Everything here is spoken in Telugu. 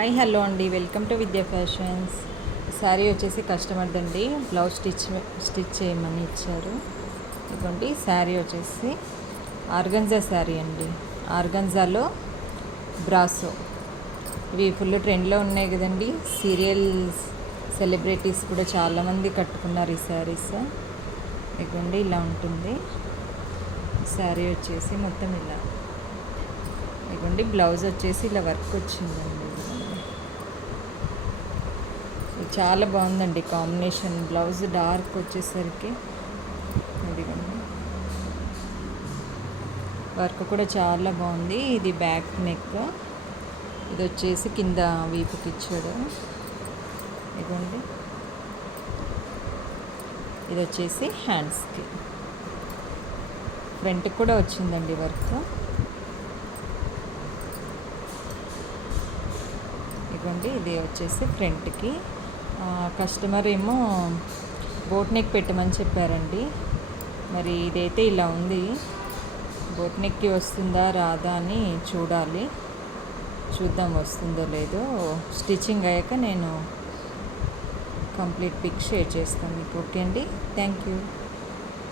హాయ్ హలో అండి, వెల్కమ్ టు విద్యా ఫ్యాషన్స్. శారీ వచ్చేసి కస్టమర్ దండి, బ్లౌజ్ స్టిచ్ చేయమని ఇచ్చారు. ఇదిగోండి శారీ వచ్చేసి ఆర్గంజా శారీ అండి. ఆర్గంజాలో బ్రాసో ఇవి ఫుల్ ట్రెండ్లో ఉన్నాయి కదండి. సీరియల్స్ సెలబ్రిటీస్ కూడా చాలామంది కట్టుకున్నారు ఈ శారీస్. ఇదిగోండి ఇలా ఉంటుంది శారీ వచ్చేసి మొత్తం ఇలా. ఇదిగోండి బ్లౌజ్ వచ్చేసి ఇలా వర్క్ వచ్చిందండి. చాలా బాగుందండి కాంబినేషన్. బ్లౌజ్ డార్క్ వచ్చేసరికి ఇదిగోండి వర్క్ కూడా చాలా బాగుంది. ఇది బ్యాక్ నెక్, ఇది వచ్చేసి కింద వీపుకి ఇచ్చాడు. ఇదిగోండి ఇది వచ్చేసి హ్యాండ్స్కి, ఫ్రంట్కి కూడా వచ్చిందండి వర్క్. ఇదిగోండి ఇది వచ్చేసి ఫ్రంట్కి. కస్టమర్ ఏమో బోట్ నెక్ పెట్టమని చెప్పారండి. మరి ఇదైతే ఇలా ఉంది. బోట్ నెక్కి వస్తుందా రాదా అని చూద్దాం వస్తుందో లేదో. స్టిచ్చింగ్ అయ్యాక నేను కంప్లీట్ పిక్ షేర్ చేస్తాను మీకు. ఓకే అండి, థ్యాంక్ యూ.